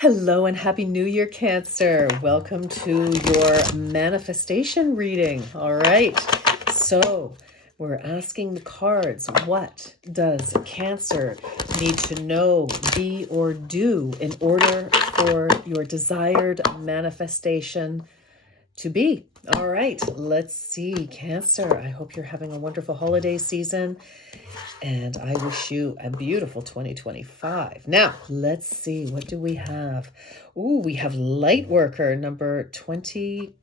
Hello and happy new year, Cancer. Welcome to your manifestation reading. All right. So we're asking the cards, what does Cancer need to know, be, or do in order for your desired manifestation to be? All right, let's see, Cancer. I hope you're having a wonderful holiday season, and I wish you a beautiful 2025. Now, let's see, what do we have? Ooh, we have light worker number 28,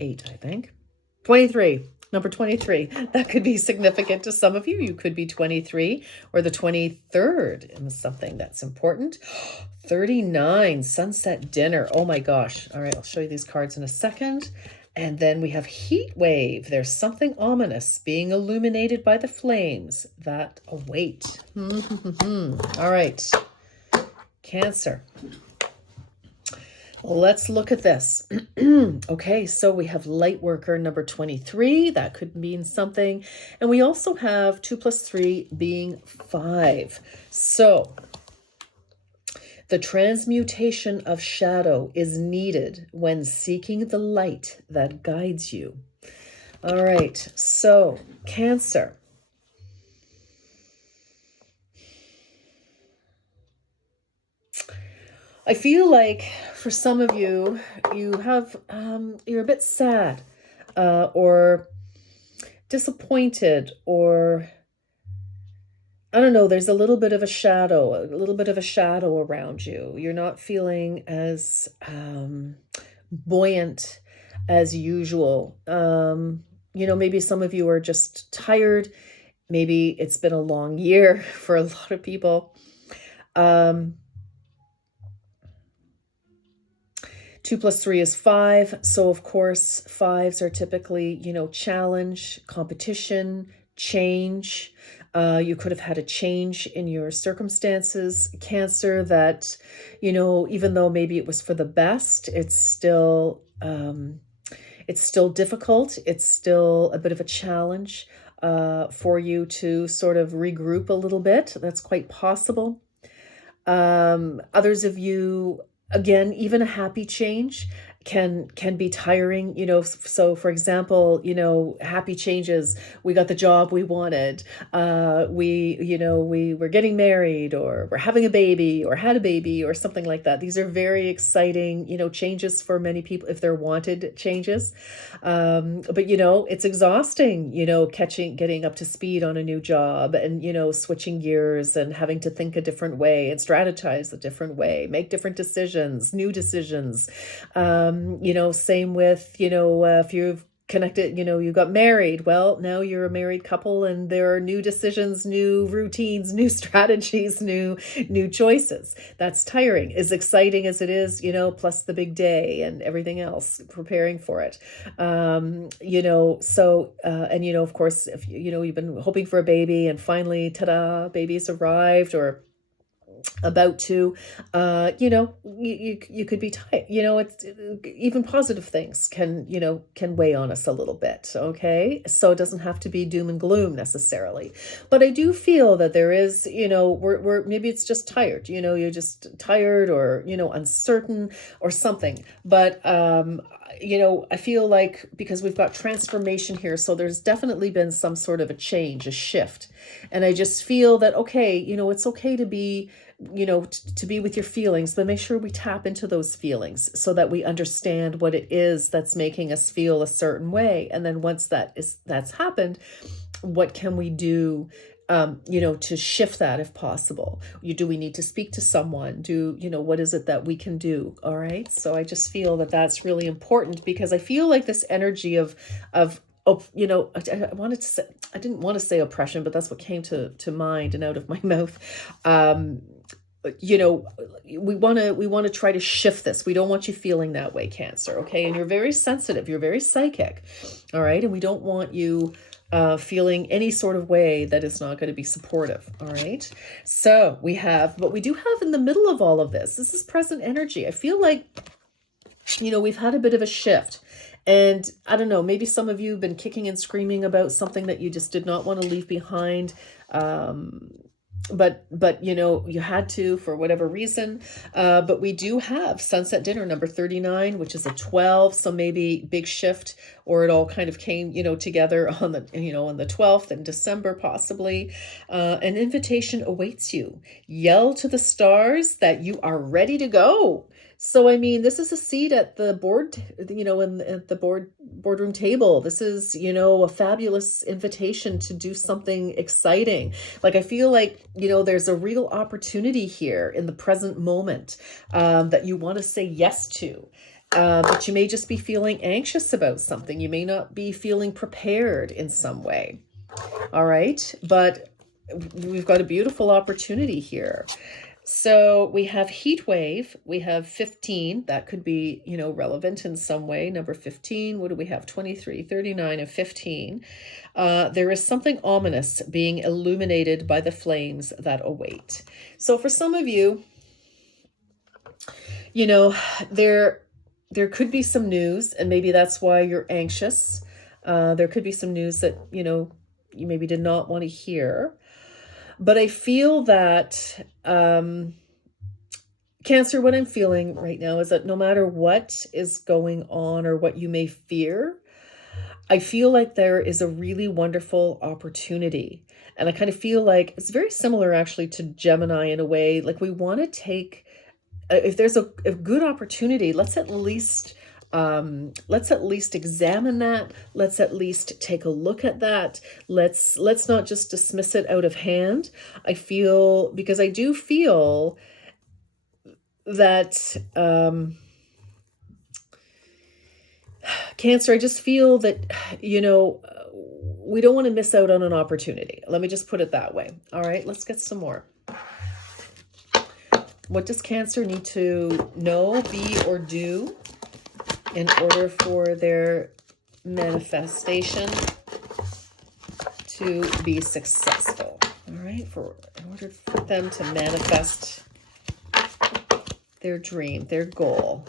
I think. 23. Number 23. That could be significant to some of you. You could be 23 or the 23rd in something that's important. 39, sunset dinner. Oh my gosh. All right, I'll show you these cards in a second. And then we have heat wave. There's something ominous being illuminated by the flames that await. All right, Cancer. Let's look at this. Okay, so we have light worker number 23. That could mean something. And we also have 2 plus 3 being 5. So the transmutation of shadow is needed when seeking the light that guides you. All right, so Cancer. I feel like for some of you, you have, you're a bit sad or disappointed, or I don't know, there's a little bit of a shadow around you. You're not feeling as buoyant as usual. Maybe some of you are just tired. Maybe it's been a long year for a lot of people. 2 plus 3 is 5. So of course, 5s are typically, challenge, competition, change. You could have had a change in your circumstances, Cancer, that, even though maybe it was for the best, it's still difficult. It's still a bit of a challenge for you to sort of regroup a little bit. That's quite possible. Others of you, again, even a happy change can be tiring, so for example, happy changes. We got the job we wanted. We were getting married, or we're having a baby, or had a baby, or something like that. These are very exciting, changes for many people if they're wanted changes. But it's exhausting, getting up to speed on a new job, and, switching gears and having to think a different way and strategize a different way, make different decisions, new decisions. Same with, if you've connected, you got married, well, now you're a married couple, and there are new decisions, new routines, new strategies, new choices. That's tiring, as exciting as it is, plus the big day and everything else, preparing for it. And of course, if you've been hoping for a baby, and finally, ta-da, baby's arrived, or about to, you could be tired. It's even positive things can weigh on us a little bit. Okay, so it doesn't have to be doom and gloom necessarily, but I do feel that there is, we're maybe it's just tired. You're just tired, or uncertain, or something. But I feel like, because we've got transformation here, so there's definitely been some sort of a change, a shift, and I just feel that, okay, it's okay to be, to be with your feelings, but make sure we tap into those feelings so that we understand what it is that's making us feel a certain way. And then once that's happened, what can we do, to shift that if possible? Do we need to speak to someone? What is it that we can do? All right. So I just feel that that's really important, because I feel like this energy of I didn't want to say oppression, but that's what came to mind and out of my mouth. We want to try to shift this. We don't want you feeling that way, Cancer. Okay. And you're very sensitive. You're very psychic. All right. And we don't want you feeling any sort of way that is not going to be supportive. All right. So what we do have in the middle of all of this is present energy. I feel like, we've had a bit of a shift. And I don't know, maybe some of you have been kicking and screaming about something that you just did not want to leave behind. but you know, you had to for whatever reason. But we do have sunset dinner number 39, which is a 12. So maybe big shift, or it all kind of came, you know, together on the, you know, on the 12th in December, possibly. An invitation awaits you. Yell to the stars that you are ready to go. So, I mean, this is a seat at the board, you know, at the boardroom table. This is, you know, a fabulous invitation to do something exciting. Like, I feel like, you know, there's a real opportunity here in the present moment that you want to say yes to. But you may just be feeling anxious about something. You may not be feeling prepared in some way. All right. But we've got a beautiful opportunity here. So we have heat wave, we have 15, that could be, you know, relevant in some way. Number 15, what do we have? 23, 39, and 15. There is something ominous being illuminated by the flames that await. So for some of you, you know, there could be some news, and maybe that's why you're anxious. There could be some news that, you know, you maybe did not want to hear. But I feel that, Cancer, what I'm feeling right now is that no matter what is going on or what you may fear, I feel like there is a really wonderful opportunity. And I kind of feel like it's very similar actually to Gemini in a way. Like, we want to take, if there's a good opportunity, let's at least examine that. Let's at least take a look at that. Let's not just dismiss it out of hand. I feel, because I do feel that, Cancer, I just feel that, you know, we don't want to miss out on an opportunity. Let me just put it that way. All right, let's get some more. What does Cancer need to know, be, or do in order for their manifestation to be successful? All right, in order for them to manifest their dream, their goal.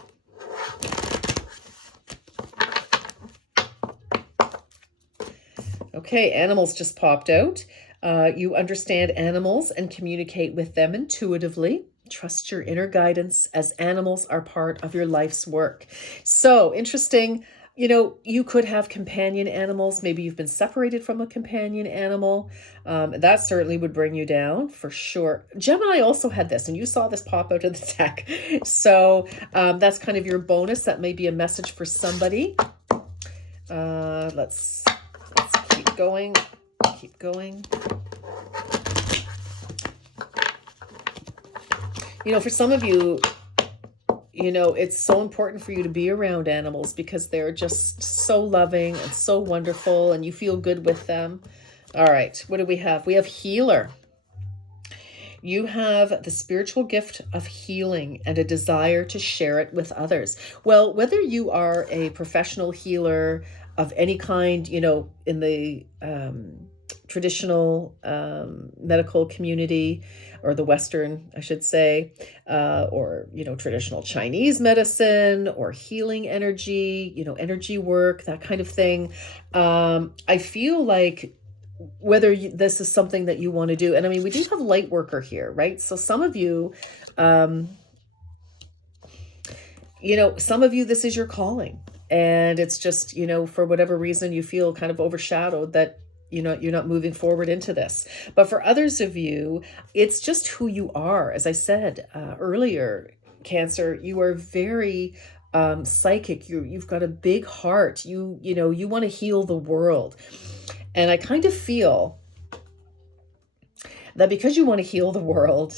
Okay, animals just popped out. You understand animals and communicate with them intuitively. Trust your inner guidance, as animals are part of your life's work. So interesting. You know, you could have companion animals. Maybe you've been separated from a companion animal. That certainly would bring you down for sure. Gemini also had this, and you saw this pop out of the deck. So that's kind of your bonus. That may be a message for somebody. Let's keep going. Keep going. You know, for some of you, you know, it's so important for you to be around animals because they're just so loving and so wonderful, and you feel good with them. All right, what do we have? We have healer. You have the spiritual gift of healing and a desire to share it with others. Well, whether you are a professional healer of any kind, you know, in the traditional medical community, or the Western, I should say, or, you know, traditional Chinese medicine, or healing energy, you know, energy work, that kind of thing. I feel like whether this is something that you want to do, and I mean, we do have light worker here, right? So some of you, you know, some of you, this is your calling, and it's just, you know, for whatever reason, you feel kind of overshadowed that, you know, you're not moving forward into this. But for others of you, it's just who you are. As I said earlier, Cancer, you are very psychic. You've got a big heart. You know, you want to heal the world. And I kind of feel that because you want to heal the world,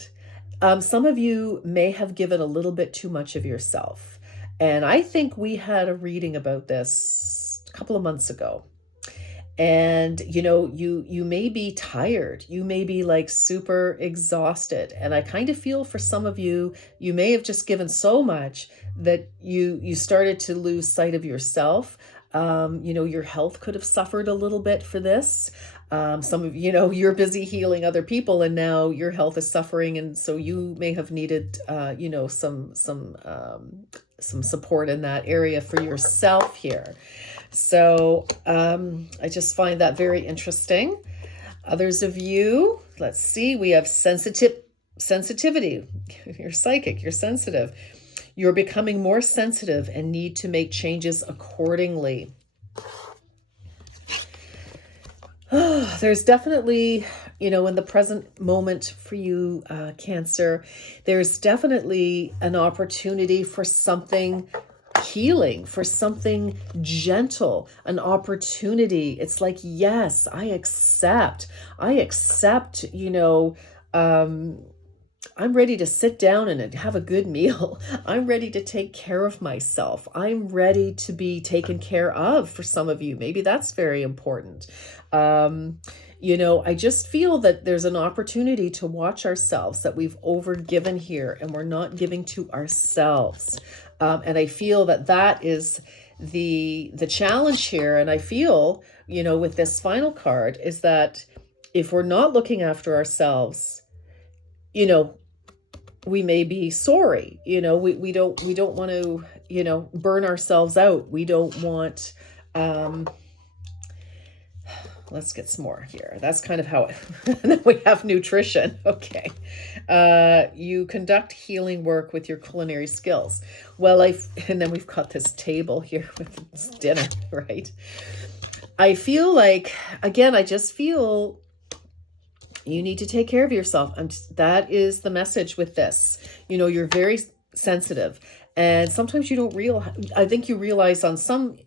some of you may have given a little bit too much of yourself. And I think we had a reading about this a couple of months ago. And, you know, you may be tired. You may be like super exhausted. And I kind of feel for some of you, you may have just given so much that you started to lose sight of yourself. You know, your health could have suffered a little bit for this. Some of, you know, you're busy healing other people, and now your health is suffering. And so you may have needed, you know, some support in that area for yourself here. So I just find that very interesting. Others of you, let's see. We have sensitivity. You're psychic. You're sensitive. You're becoming more sensitive and need to make changes accordingly. There's definitely, in the present moment for you, Cancer, there's definitely an opportunity for something healing, for something gentle, an opportunity. It's like, yes, I accept, I'm ready to sit down and have a good meal. I'm ready to take care of myself. I'm ready to be taken care of. For some of you, maybe that's very important. I just feel that there's an opportunity to watch ourselves, that we've overgiven here and we're not giving to ourselves. And I feel that that is the challenge here. And I feel, with this final card, is that if we're not looking after ourselves, we may be sorry. We don't want to, burn ourselves out. We don't want, let's get some more here. That's kind of how we have nutrition. Okay. You conduct healing work with your culinary skills. Well, and then we've got this table here with this dinner, right? I feel like, again, I just feel you need to take care of yourself. That is the message with this. You're very sensitive, and sometimes you don't I think you realize on some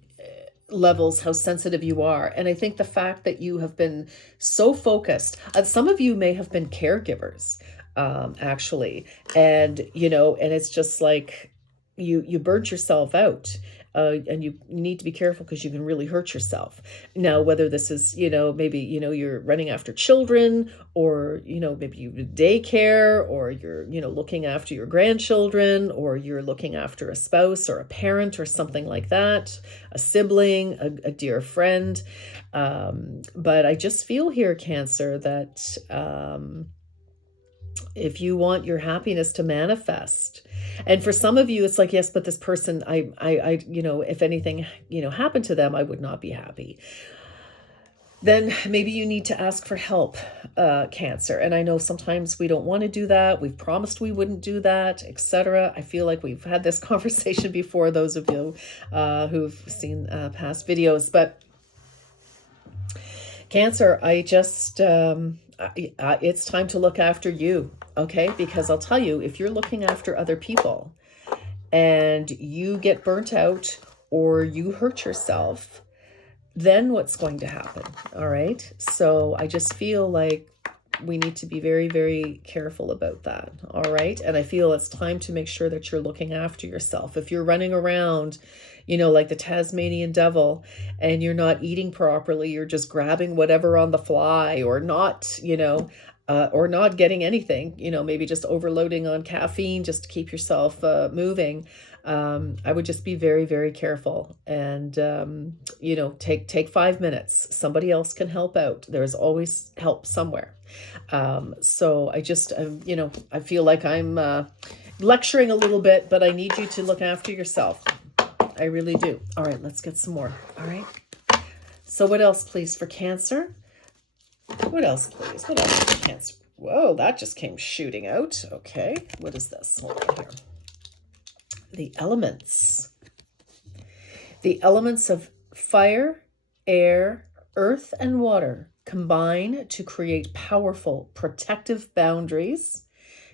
levels how sensitive you are. And I think the fact that you have been so focused, some of you may have been caregivers, actually. And, and it's just like you burnt yourself out. And you need to be careful because you can really hurt yourself. Now, whether this is, maybe, you're running after children, or, maybe you do daycare, or you're, looking after your grandchildren, or you're looking after a spouse or a parent or something like that, a sibling, a dear friend. But I just feel here, Cancer, that if you want your happiness to manifest, and for some of you, it's like, yes, but this person, I, if anything, happened to them, I would not be happy. Then maybe you need to ask for help, Cancer. And I know sometimes we don't want to do that. We've promised we wouldn't do that, etc. I feel like we've had this conversation before, those of you who've seen past videos. But Cancer, I just, it's time to look after you, okay? Because I'll tell you, if you're looking after other people and you get burnt out or you hurt yourself, then what's going to happen, all right? So I just feel like we need to be very, very careful about that, all right? And I feel it's time to make sure that you're looking after yourself. If you're running around, like the Tasmanian devil, and you're not eating properly, you're just grabbing whatever on the fly, or not, or not getting anything, maybe just overloading on caffeine just to keep yourself moving. I would just be very, very careful, and, take 5 minutes. Somebody else can help out. There's always help somewhere. So I just, I feel like I'm lecturing a little bit, but I need you to look after yourself. I really do. All right, let's get some more. All right. So what else, please, for Cancer? What else, please? What else for Cancer? Whoa, that just came shooting out. Okay. What is this? Hold on here. The elements. The elements of fire, air, earth, and water combine to create powerful protective boundaries,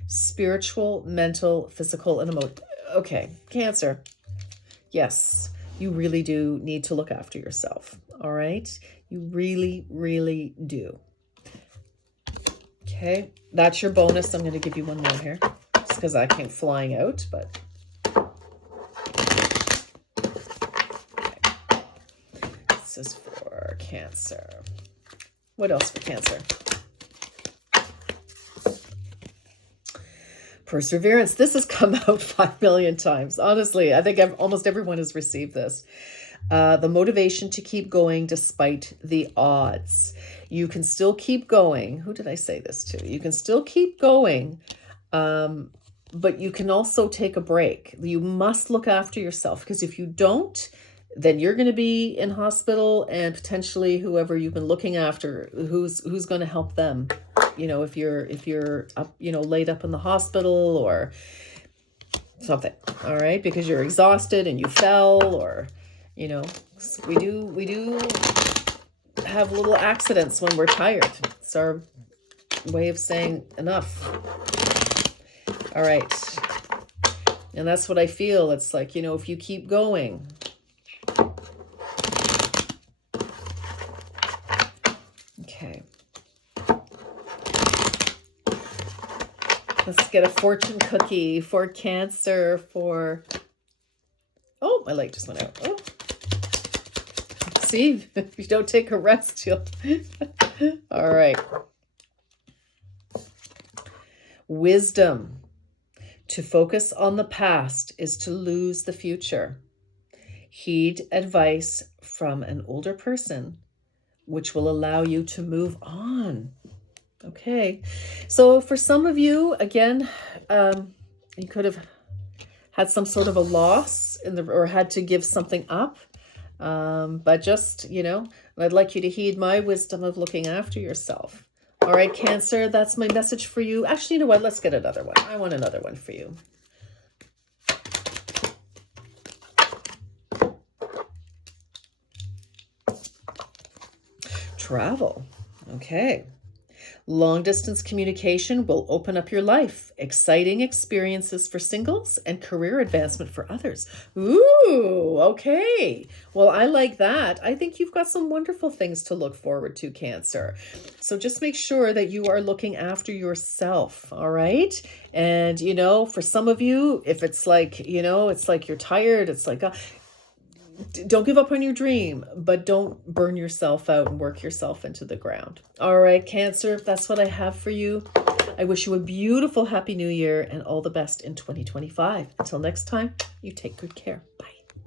spiritual, mental, physical, and emotional. Okay, Cancer. Yes, you really do need to look after yourself. All right. You really, really do. Okay. That's your bonus. I'm going to give you one more here just because I came flying out, but. Okay. This is for Cancer. What else for Cancer? Perseverance. This has come out 5 million times. Honestly, I think almost everyone has received this. The motivation to keep going despite the odds. You can still keep going. Who did I say this to? You can still keep going, but you can also take a break. You must look after yourself, because if you don't, then you're going to be in hospital, and potentially whoever you've been looking after, who's going to help them, if you're up, laid up in the hospital or something. All right, because you're exhausted and you fell, or we do have little accidents when we're tired. It's our way of saying enough. All right, and that's what I feel. It's like, if you keep going, okay, let's get a fortune cookie for Cancer. Oh, my light just went out. Oh, see, if you don't take a rest, you'll all right. Wisdom. To focus on the past is to lose the future. Heed advice from an older person, which will allow you to move on. Okay, so for some of you, again, you could have had some sort of a loss or had to give something up. But just, I'd like you to heed my wisdom of looking after yourself. All right, Cancer, that's my message for you. Actually, you know what? Let's get another one. I want another one for you. Travel. Okay. Long-distance communication will open up your life. Exciting experiences for singles and career advancement for others. Ooh, okay. Well, I like that. I think you've got some wonderful things to look forward to, Cancer. So just make sure that you are looking after yourself, all right? And, for some of you, if it's like, it's like you're tired, it's like, don't give up on your dream, but don't burn yourself out and work yourself into the ground. All right, Cancer, that's what I have for you. I wish you a beautiful, happy new year and all the best in 2025. Until next time, you take good care.